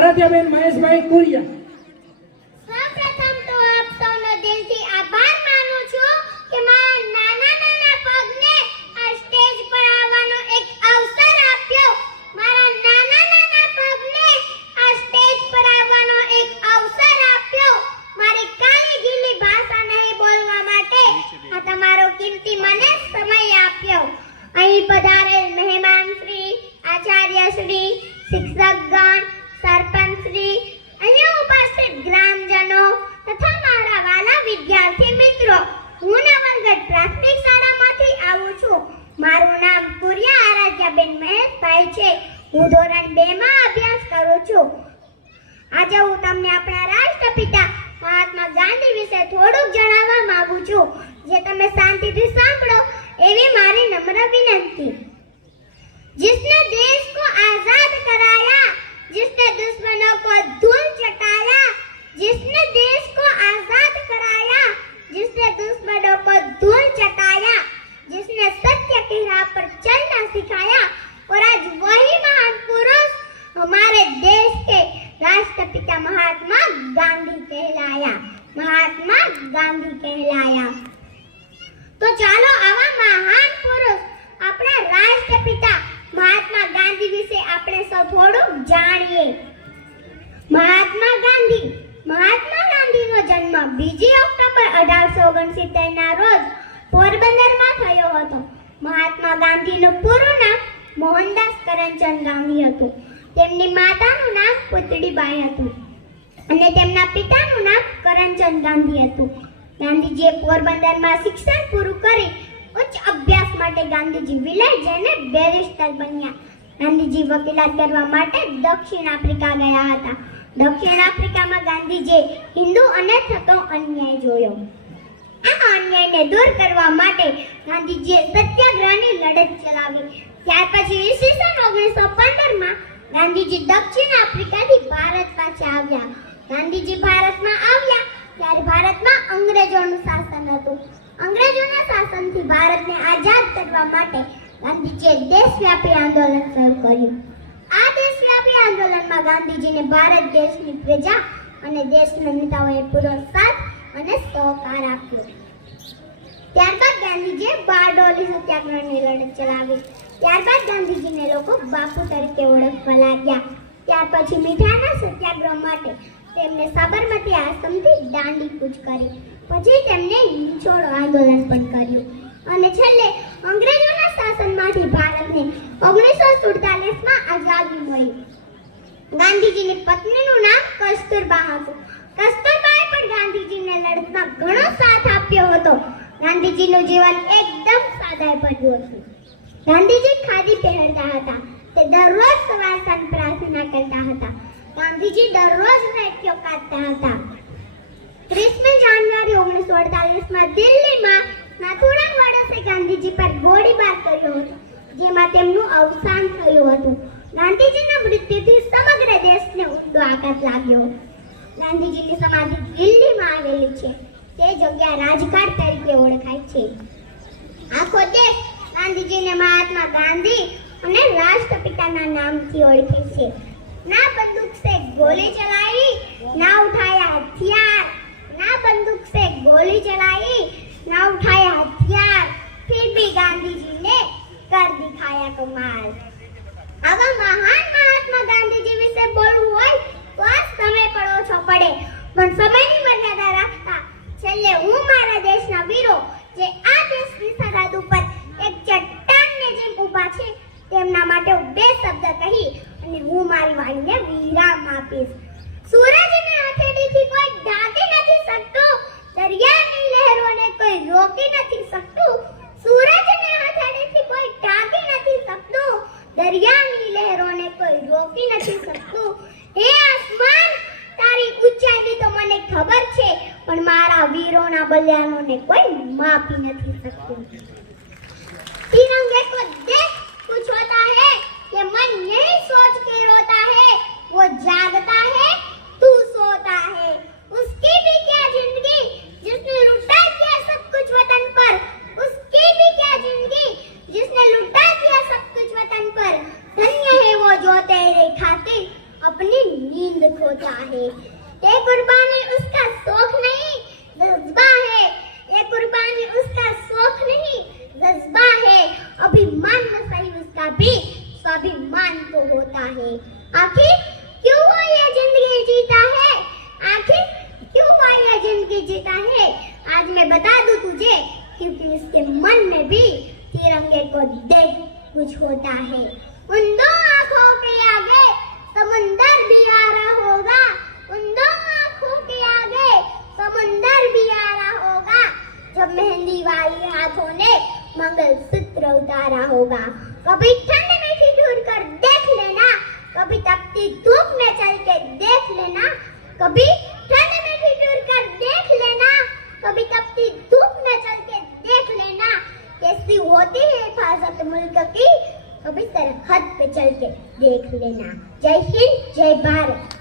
આરાધ્યાબેન મહેશભાઈ કુરિયા. વિદ્યાર્થી મિત્રો, હું નવલગઢ પ્રાથમિક શાળામાંથી આવું છું. મારું નામ કુરિયા આરાધ્યાબેન મહેશભાઈ છે. હું ધોરણ 2 માં અભ્યાસ કરું છું. આજે હું તમને આપણા રાષ્ટ્રપિતા મહાત્મા ગાંધી વિશે થોડુંક જણાવવા માંગુ છું, જે તમે શાંતિથી સાંભળો એવી મારી નમ્ર વિનંતી. જિસને દેશ સાધુ કહેલાયા. તો ચાલો આવા મહાન પુરુષ, આપણા રાષ્ટ્રપિતા મહાત્મા ગાંધી વિશે આપણે સૌ થોડું જાણીએ. મહાત્મા ગાંધી, મહાત્મા ગાંધીનો જન્મ બીજી ઓક્ટોબર અઢારસો ઓગણસિત્તેર ના રોજ પોરબંદરમાં થયો હતો. મહાત્મા ગાંધીનું પૂરું નામ મોહનદાસ કરમચંદ ગાંધી હતું. તેમની માતાનું નામ પુતળીબાઈ હતું. અને તેમના પિતાનું નામ કરમચંદ ગાંધી હતું. ગાંધીજીએ પોરબંદરમાં શિક્ષણ પૂરું કરી ઉચ્ચ અભ્યાસ માટે ગાંધીજી વિલય જઈને બેરિસ્ટર બન્યા. ગાંધીજી વકીલાત કરવા માટે દક્ષિણ આફ્રિકા ગયા હતા. દક્ષિણ આફ્રિકામાં ગાંધીજીએ હિન્દુ અને થતો અન્યાય જોયો. આ અન્યાયને દૂર કરવા માટે ગાંધીજીએ સત્યાગ્રહની લડત ચલાવી. ત્યાર પછી ઈસવીસન ઓગણીસો પંદરમાં ગાંધીજી દક્ષિણ આફ્રિકાથી ભારત પાછા આવ્યા. ગાંધીજી ભારતમાં આવ્યા. ત્યારે ભારતમાં અંગ્રેજોનું શાસન હતું. અંગ્રેજોના શાસનથી ભારતને આઝાદ કરવા માટે ગાંધીજીએ દેશવ્યાપી આંદોલન શરૂ કર્યું. આ દેશવ્યાપી આંદોલનમાં ગાંધીજીને ભારત દેશની પ્રજા અને દેશના નેતાઓએ પૂરો સાથ અને સહકાર આપ્યો. ત્યારબાદ ગાંધીજીએ બારડોલી સત્યાગ્રહની લડત ચલાવી. ત્યારબાદ ગાંધીજીને લોકો બાપુ તરીકે ઓળખવા લાગ્યા. ત્યાર પછી મીઠાના સત્યાગ્રહ માટે તેમને સાબરમતી આશ્રમથી દાંડી કૂચ કરી. પછી હિંદ છોડો આંદોલન પણ કર્યું. અને છેલ્લે અંગ્રેજોના શાસનમાંથી ભારતને ઓગણીસો સુડતાલીસમાં આઝાદી મળી. ગાંધીજીની પત્નીનું નામ કસ્તુરબા હતું. કસ્તુરબાએ પણ ગાંધીજીને લડતમાં ઘણો સાથ આપ્યો હતો. ગાંધીજીનું જીવન એકદમ સાદાઈભર્યું હતું. ગાંધીજી ખાદી પહેરતા હતા. તે દરરોજ સવાર સાંજ પ્રાર્થના કરતા હતા. ગાંધીજી દરરોજ નૃત્યો કાઢતા હતા. ત્રીસમી જાન્યુઆરી ઓગણીસો અડતાલીસમાં દિલ્હીમાં નાથુરામ ગોડસે ગાંધીજી પર ગોળીબાર કર્યો હતો, જેમાં તેમનું અવસાન થયું હતું. ગાંધીજીના મૃત્યુથી સમગ્ર દેશને ઊંડો આઘાત લાગ્યો ગાંધીજીની સમાધિ દિલ્હીમાં આવેલી છે. તે જગ્યા રાજઘાટ તરીકે ઓળખાય છે. આખો દેશ ગાંધીજીને મહાત્મા ગાંધી અને રાષ્ટ્રપિતાના નામથી ઓળખે છે. ના બંદૂક से गोली चलाई ना उठाया हथियार ना बंदूक से गोली चलाई ना उठाया हथियार फिर भी गांधी जी ने कर दिखाया कमाल આવા મહાન મહાત્મા ગાંધીજી વિશે બોલવું હોય તો આ સમય પણ ઓછો પડે પણ સમયની હું મારી વાણીને વિરામ આપીશ સૂરજને હથેળીથી કોઈ ઢાંકી નથી શકતું દરિયાની લહેરોને કોઈ રોકી નથી શકતું સૂરજને હથેળીથી કોઈ ઢાંકી નથી શકતું દરિયાની લહેરોને કોઈ રોકી નથી શકતું હે આસમાન તારી ઊંચાઈની તો મને ખબર છે પણ મારા વીરોના બલિદાનોને કોઈ માપી નથી શકતું तिरंगे को देख कुछ होता है ये मन यही सोच के रोता है, वो जागता है, तू सोता है। उसकी भी क्या ज़िंदगी, जिसने लुटा दिया सब कुछ वतन पर? उसकी भी क्या ज़िंदगी, जिसने लुटा दिया सब कुछ वतन पर? धन्य है वो जो तेरे खातिर अपनी नींद खोता है। ये कुर्बानी उसका शौक नहीं, जज्बा है। ये कुर्बानी उसका शौक नहीं, जज्बा है। अभिमान न सही उसका भी। स्वाभिमान तो होता है। आखिर क्यों वो ये ज़िंदगी जीता है? आखिर क्यों वो ये ज़िंदगी जीता है? आज मैं बता दूँ तुझे, क्योंकि उसके मन में भी तिरंगे को देख कुछ होता है। उन दो आँखों के आगे समुंदर भी आ रहा होगा। उन दो आँखों के आगे समुंदर भी आ रहा होगा। जब मेहंदी वाली हाथों ने मंगल सूत्र उतारा होगा, कभी ठंड में ठिठुर कर देख लेना कभी तपती धूप में चल के देख लेना, कभी ठंड में भी टूर कर देख लेना, कभी तपती धूप में चल के देख लेना, कैसी होती है हिफाजत मुल्क की, कभी सरहद पे चल के देख लेना। जय हिंद, जय भारत।